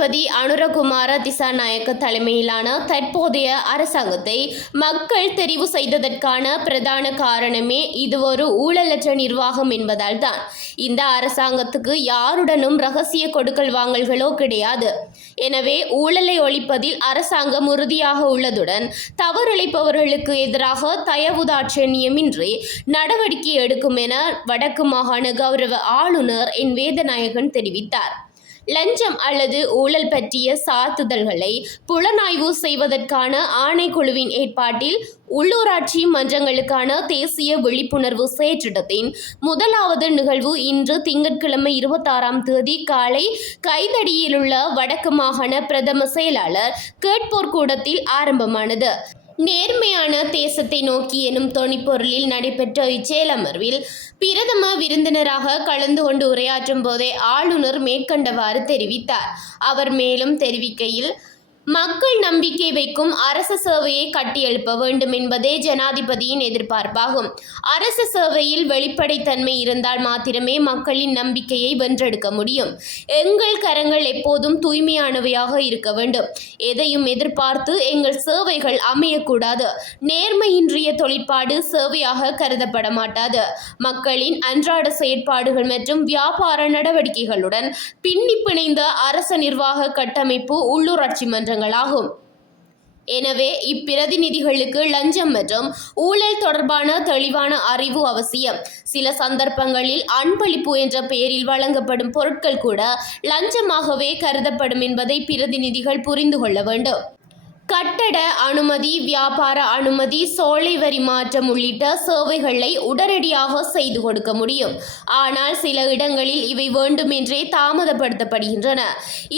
ஜனாதிபதி அனுரகுமார திசாநாயக்க தலைமையிலான தற்போதைய அரசாங்கத்தை மக்கள் தெரிவு செய்ததற்கான பிரதான காரணமே இது ஒரு ஊழலற்ற நிர்வாகம் என்பதால் தான் இந்த அரசாங்கத்துக்கு யாருடனும் ரகசிய கொடுக்கல் வாங்கல்களோ கிடையாது. எனவே ஊழலை ஒழிப்பதில் அரசாங்கம் உறுதியாக உள்ளதுடன் தவறிழைப்பவர்களுக்கு எதிராக தயவுதாட்சண்யமின்றி நடவடிக்கை எடுக்கும் என வடக்கு மாகாண கௌரவ ஆளுநர் என். வேதநாயகன் தெரிவித்தார். லஞ்சம் அல்லது ஊழல் பற்றிய சாத்துதல்களை புலனாய்வு செய்வதற்கான ஆணைக்குழுவின் ஏற்பாட்டில் உள்ளூராட்சி மன்றங்களுக்கான தேசிய விழிப்புணர்வு செயற்றிட்டத்தின் முதலாவது நிகழ்வு இன்று திங்கட்கிழமை இருபத்தாறாம் தேதி காலை கைதடியிலுள்ள வடக்கு மாகாண பிரதம செயலாளர் கேட்போர் கூடத்தில் ஆரம்பமானது. நேர்மையான தேசத்தை நோக்கி எனும் தொனிப்பொருளில் நடைபெற்ற இச்செயலமர்வில் பிரதம விருந்தினராக கலந்து கொண்டு உரையாற்றும் போதே ஆளுநர் மேற்கண்டவாறு தெரிவித்தார். அவர் மேலும் தெரிவிக்கையில் மக்கள் நம்பிக்கை வைக்கும் அரச சேவையை கட்டியெழுப்ப வேண்டும் என்பதே ஜனாதிபதியின் எதிர்பார்ப்பாகும். அரச சேவையில் வெளிப்படைத்தன்மை இருந்தால் மாத்திரமே மக்களின் நம்பிக்கையை வென்றெடுக்க முடியும். எங்கள் கரங்கள் எப்போதும் தூய்மையானவையாக இருக்க வேண்டும். எதையும் எதிர்பார்த்து எங்கள் சேவைகள் அமையக்கூடாது. நேர்மையின்றிய தொழிற்பாடு சேவையாக கருதப்பட மாட்டாது மக்களின் அன்றாட செயற்பாடுகள் மற்றும் வியாபார நடவடிக்கைகளுடன் பின்னி பிணைந்த அரச நிர்வாக கட்டமைப்பு உள்ளூராட்சி மன்றங்கள் மன்றங்களாகும் எனவே இப்பிரதிநிதிகளுக்கு லஞ்சம் மற்றும் ஊழல் தொடர்பான தெளிவான அறிவு அவசியம். சில சந்தர்ப்பங்களில் அன்பளிப்பு என்ற பெயரில் வழங்கப்படும் பொருட்கள் கூட லஞ்சமாகவே கருதப்படும் என்பதை பிரதிநிதிகள் புரிந்து கொள்ள வேண்டும். கட்டட அனுமதி வியாபார அனுமதி சோலை வரி மாற்றம் உள்ளிட்ட சேவைகளை உடனடியாக செய்து கொடுக்க முடியும். ஆனால் சில இடங்களில் இவை வேண்டுமென்றே தாமதப்படுத்தப்படுகின்றன.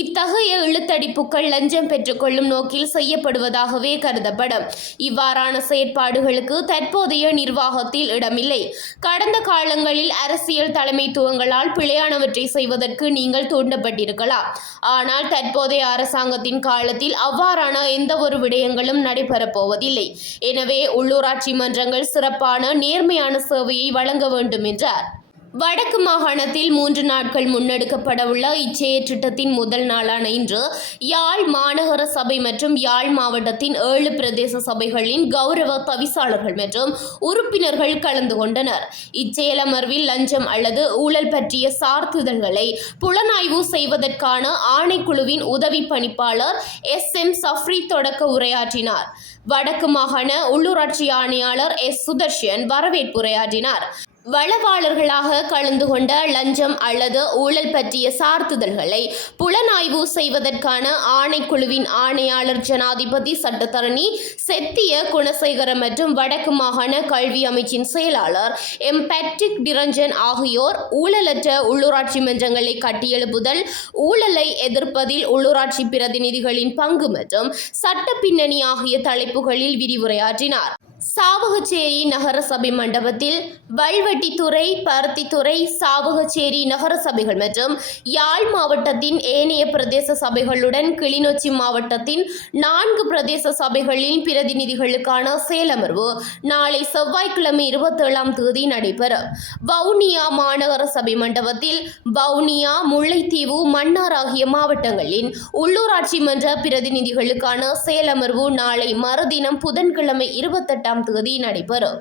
இத்தகைய இழுத்தடிப்புகள் லஞ்சம் பெற்றுக்கொள்ளும் நோக்கில் செய்யப்படுவதாகவே கருதப்படும். இவ்வாறான செயற்பாடுகளுக்கு தற்போதைய நிர்வாகத்தில் இடமில்லை. கடந்த காலங்களில் அரசியல் தலைமைத்துவங்களால் பிழையானவற்றை செய்வதற்கு நீங்கள் தூண்டப்பட்டிருக்கலாம். ஆனால் தற்போதைய அரசாங்கத்தின் காலத்தில் அவ்வாறான எந்த ஒரு விடயங்களும் நடைபெறப்போவதில்லை எனவே உள்ளூராட்சி மன்றங்கள் சிறப்பான நேர்மையான சேவையை வழங்க வேண்டும் என்றார். வடக்கு மாகாணத்தில் மூன்று நாட்கள் முன்னெடுக்கப்பட உள்ள இச்செயற்றிட்டத்தின் முதல் நாளான இன்று யாழ் மாநகர சபை மற்றும் யாழ் மாவட்டத்தின் ஏழு பிரதேச சபைகளின் கௌரவ தவிசாளர்கள் மற்றும் உறுப்பினர்கள் கலந்து கொண்டனர். இச்செயலமர்வில் லஞ்சம் அல்லது ஊழல் பற்றிய சார்த்துதல்களை புலனாய்வு செய்வதற்கான ஆணைக்குழுவின் உதவி பணிப்பாளர் எஸ். எம். சஃப்ரி தொடக்க உரையாற்றினார். வடக்கு மாகாண உள்ளூராட்சி ஆணையாளர் எஸ். சுதர்ஷன் வரவேற்புரையாற்றினார் வளவாளர்களாக கலந்து கொண்ட லஞ்சம் அல்லது ஊழல் பற்றிய சார்த்துதல்களை புலனாய்வு செய்வதற்கான ஆணைக்குழுவின் ஆணையாளர் ஜனாதிபதி சட்டத்தரணி செத்திய குணசேகர மற்றும் வடக்கு மாகாண கல்வி அமைச்சின் செயலாளர் எம் பேட்ரிக் டிரஞ்சன் ஆகியோர் ஊழலற்ற உள்ளூராட்சி மன்றங்களை கட்டியெழுப்புதல் ஊழலை எதிர்ப்பதில் உள்ளூராட்சி பிரதிநிதிகளின் பங்கு மற்றும் சட்ட பின்னணி ஆகிய தலைப்புகளில் விரிவுரையாற்றினார். சாவகச்சேரி நகரசபை மண்டபத்தில் வல்வெட்டித்துறை பருத்தித்துறை சாவகச்சேரி நகர சபைகள் மற்றும் யாழ் மாவட்டத்தின் ஏனைய பிரதேச சபைகளுடன் கிளிநொச்சி மாவட்டத்தின் நான்கு பிரதேச சபைகளின் பிரதிநிதிகளுக்கான செயலமர்வு நாளை செவ்வாய்க்கிழமை இருபத்தேழாம் தேதி நடைபெறும் வவுனியா மாநகர சபை மண்டபத்தில் வவுனியா முல்லைத்தீவு மன்னார் ஆகிய மாவட்டங்களின் உள்ளூராட்சி மன்ற பிரதிநிதிகளுக்கான செயலமர்வு நாளை மறுதினம் புதன்கிழமை இருபத்தெட்டாம் ஏழாம் தேதி நடைபெறும்.